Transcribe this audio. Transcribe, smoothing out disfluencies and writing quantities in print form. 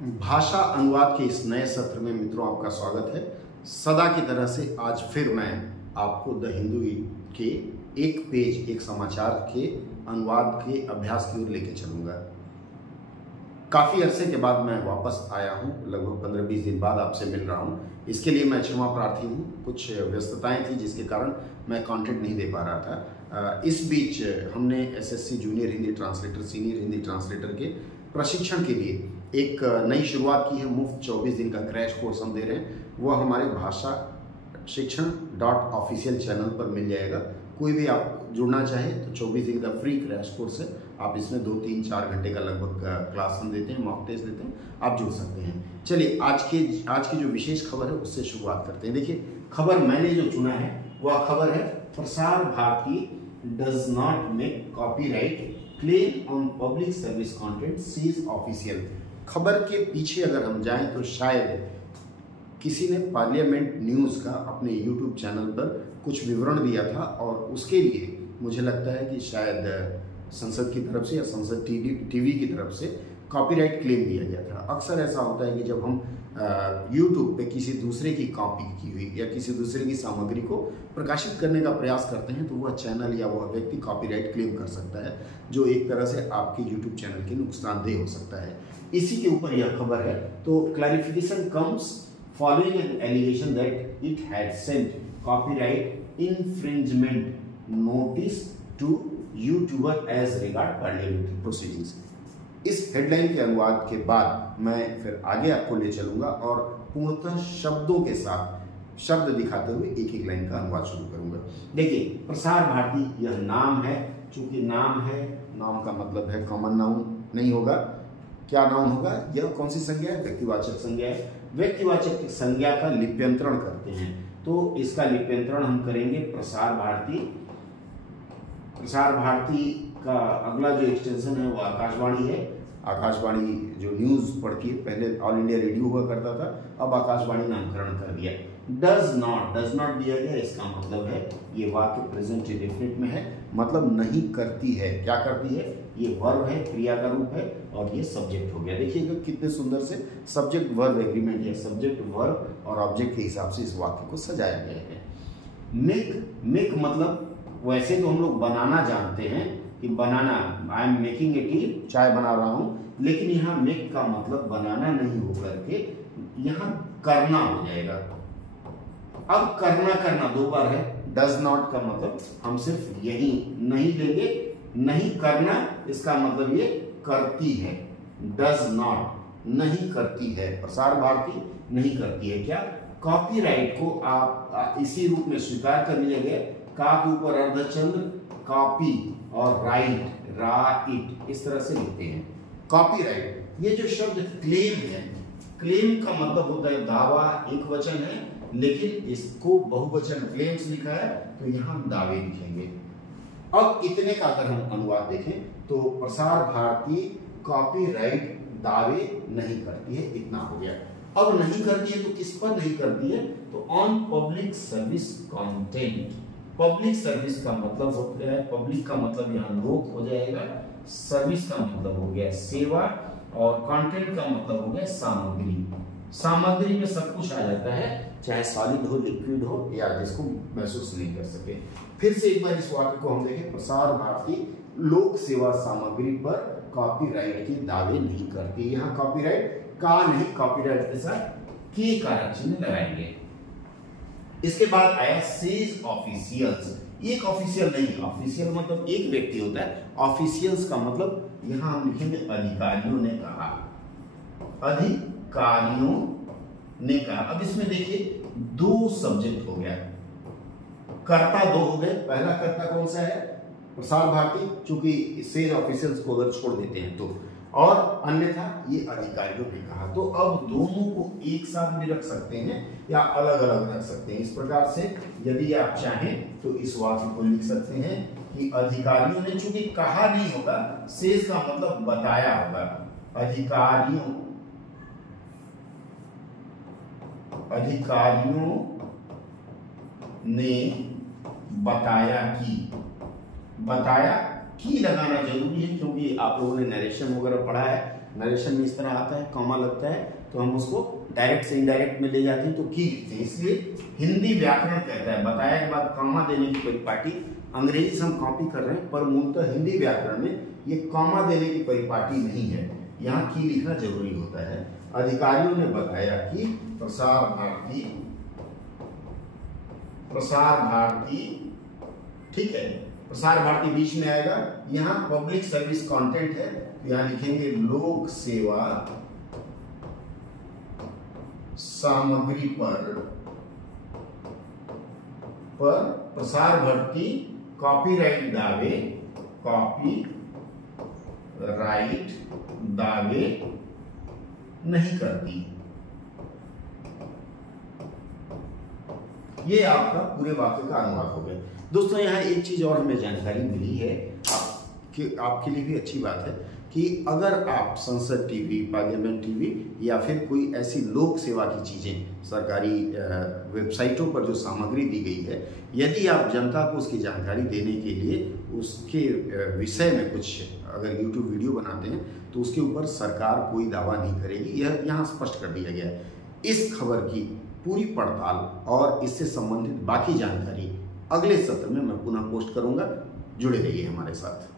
भाषा अनुवाद के इस नए सत्र में मित्रों आपका स्वागत है। सदा की तरह से आज फिर मैं आपको द हिंदू के एक पेज एक समाचार के अनुवाद के अभ्यास की ओर लेके चलूँगा। काफ़ी अरसे के बाद मैं वापस आया हूँ, लगभग 15-20 दिन बाद आपसे मिल रहा हूँ। इसके लिए मैं क्षमा प्रार्थी हूँ, कुछ व्यस्तताएं थी जिसके कारण मैं कंटेंट नहीं दे पा रहा था। इस बीच हमने SSC junior Hindi translator, senior Hindi translator के प्रशिक्षण के लिए एक नई शुरुआत की है। मुफ्त 24 दिन का क्रैश कोर्स हम दे रहे हैं। वह हमारे भाषा शिक्षण .ऑफिशियल चैनल पर मिल जाएगा। कोई भी आप जुड़ना चाहे तो 24 दिन का फ्री क्रैश कोर्स है। आप इसमें 2-3-4 घंटे का लगभग क्लास हम देते हैं, मॉक टेस्ट देते हैं, आप जुड़ सकते हैं। चलिए आज की जो विशेष खबर है उससे शुरुआत करते हैं। देखिए, खबर मैंने जो चुना है वह खबर है Prasar Bharati does not make copyright claim on public service content sees official. खबर के पीछे अगर हम जाएं तो शायद किसी ने पार्लियामेंट न्यूज़ का अपने यूट्यूब चैनल पर कुछ विवरण दिया था और उसके लिए मुझे लगता है कि शायद संसद की तरफ से या संसद टीवी की तरफ से कॉपीराइट क्लेम दिया गया था। अक्सर ऐसा होता है कि जब हम यूट्यूब पे किसी दूसरे की कॉपी की हुई या किसी दूसरे की सामग्री को प्रकाशित करने का प्रयास करते हैं तो वह चैनल या वह व्यक्ति कॉपीराइट क्लेम कर सकता है, जो एक तरह से आपके यूट्यूब चैनल के नुकसानदेह हो सकता है। इसी के ऊपर यह खबर है। तो clarification comes following an allegation that it had sent copyright infringement notice to YouTuber as regard parliamentary proceedings। इस हेडलाइन के अनुवाद के बाद मैं फिर आगे आपको ले चलूंगा और पूर्णतः शब्दों के साथ शब्द दिखाते हुए एक एक लाइन का अनुवाद शुरू करूंगा। देखिए, प्रसार भारती यह नाम है। चूंकि नाम है, नाम का मतलब है कॉमन नाउन नहीं होगा। क्या नाउन होगा? यह कौन सी संज्ञा है? व्यक्तिवाचक संज्ञा है। व्यक्तिवाचक संज्ञा का लिप्यंतरण करते हैं तो इसका लिप्यंतरण हम करेंगे प्रसार भारती। प्रसार भारती का अगला जो एक्सटेंशन है वो आकाशवाणी है। आकाशवाणी जो न्यूज़ पढ़ती है, पहले ऑल इंडिया रेडियो हुआ करता था, अब आकाशवाणी नामकरण कर दिया। डज नॉट दिया गया, इसका मतलब है ये वाक्य प्रेजेंट इंडेफिनिट में है, मतलब नहीं करती है। क्या करती है? ये वर्ब है, क्रिया का रूप है और ये सब्जेक्ट हो गया। देखिएगा कितने सुंदर से सब्जेक्ट वर्ब एग्रीमेंट है, सब्जेक्ट वर्ब और ऑब्जेक्ट के हिसाब से इस वाक्य को सजाया गया है। मेक मतलब वैसे तो हम लोग बनाना जानते हैं कि बनाना, I am making a tea, चाय बना रहा हूं, लेकिन यहाँ मेक का मतलब बनाना नहीं होकर के यहाँ करना हो जाएगा। अब करना दो बार है। डज नॉट का मतलब हम सिर्फ यही नहीं लेंगे, नहीं करना, इसका मतलब ये करती है। डज नॉट नहीं करती है, प्रसार भारती नहीं करती है। क्या? कॉपीराइट को आप इसी रूप में स्वीकार कर लीजिए। का के ऊपर अर्धचंद्र, कॉपी और राइट इस तरह से लिखते हैं। कॉपीराइट, ये जो शब्द क्लेम है, क्लेम का मतलब होता है दावा, एक वचन है, लेकिन इसको बहुवचन क्लेम्स लिखा है तो यहां हम दावे लिखेंगे। अब इतने का अगर हम अनुवाद देखें तो प्रसार भारती कॉपीराइट दावे नहीं करती है, इतना हो गया। अब नहीं करती है तो किस पर नहीं करती है? तो on public service content. Public service का मतलब होता है, पब्लिक का मतलब यहाँ लोक हो जाएगा, सर्विस का मतलब हो गया सेवा और कंटेंट का मतलब हो गया सामग्री। सामग्री में सब कुछ आ जाता है, चाहे सॉलिड हो, लिक्विड हो या जिसको महसूस नहीं कर सके। फिर से एक बार इस वाक्य को हम देखें। प्रसार भारती लोक सेवा सामग्री पर कॉपीराइट के दावे नहीं करती। यहाँ कॉपीराइट का नहीं, कॉपीराइट के साथ के कारक चिन्ह लगाएंगे। इसके बाद आया सेज ऑफिशियल्स। एक ऑफिशियल नहीं, ऑफिशियल मतलब एक व्यक्ति होता है, ऑफिशियल्स का मतलब यहाँ हम लिखेंगे अधिकारियों ने कहा, अधिकारियों ने कहा। अब इसमें देखिए दो सब्जेक्ट हो गया, कर्ता दो हो गए। पहला कर्ता कौन सा है? प्रसार भारती, चूंकि सेज ऑफिशियल्स को अगर छोड़ देते हैं तो, और अन्यथा ये अधिकारियों ने कहा। तो अब दोनों को एक साथ भी रख सकते हैं या अलग अलग रख सकते हैं। इस प्रकार से यदि आप चाहें तो इस वाक्य को लिख सकते हैं कि अधिकारियों ने, चूंकि कहा नहीं होगा, सेज का मतलब बताया होगा। अधिकारियों ने बताया कि लगाना जरूरी है क्योंकि आप लोगों ने नरेशन वगैरह पढ़ा है। नरेशन में इस तरह आता है, कॉमा लगता है तो हम उसको डायरेक्ट से इनडायरेक्ट में ले जाते हैं तो की लिखते हैं। इसलिए हिंदी व्याकरण कहता है, बताया के बाद कॉमा देने की परिपाटी। अंग्रेजी से हम कॉपी कर रहे हैं पर मूलतः हिंदी व्याकरण में ये कॉमा देने की परिपाटी नहीं है, यहाँ की लिखना जरूरी होता है। अधिकारियों ने बताया कि प्रसार भारती, ठीक है, प्रसार भारती बीच में आएगा, यहाँ पब्लिक सर्विस कंटेंट है तो यहाँ लिखेंगे लोक सेवा सामग्री पर प्रसार भारती कॉपीराइट दावे नहीं करती। ये आपका पूरे वाक्य का अनुवाद हो गया। दोस्तों यहाँ एक चीज और हमें जानकारी मिली है कि आपके लिए भी अच्छी बात है कि अगर आप संसद टीवी, पार्लियामेंट टीवी या फिर कोई ऐसी लोक सेवा की चीजें सरकारी वेबसाइटों पर जो सामग्री दी गई है, यदि आप जनता को उसकी जानकारी देने के लिए उसके विषय में कुछ अगर यूट्यूब वीडियो बनाते हैं तो उसके ऊपर सरकार कोई दावा नहीं करेगी, यह यहाँ स्पष्ट कर दिया गया है। इस खबर की पूरी पड़ताल और इससे संबंधित बाकी जानकारी अगले सत्र में मैं पुनः पोस्ट करूंगा। जुड़े रहिए हमारे साथ।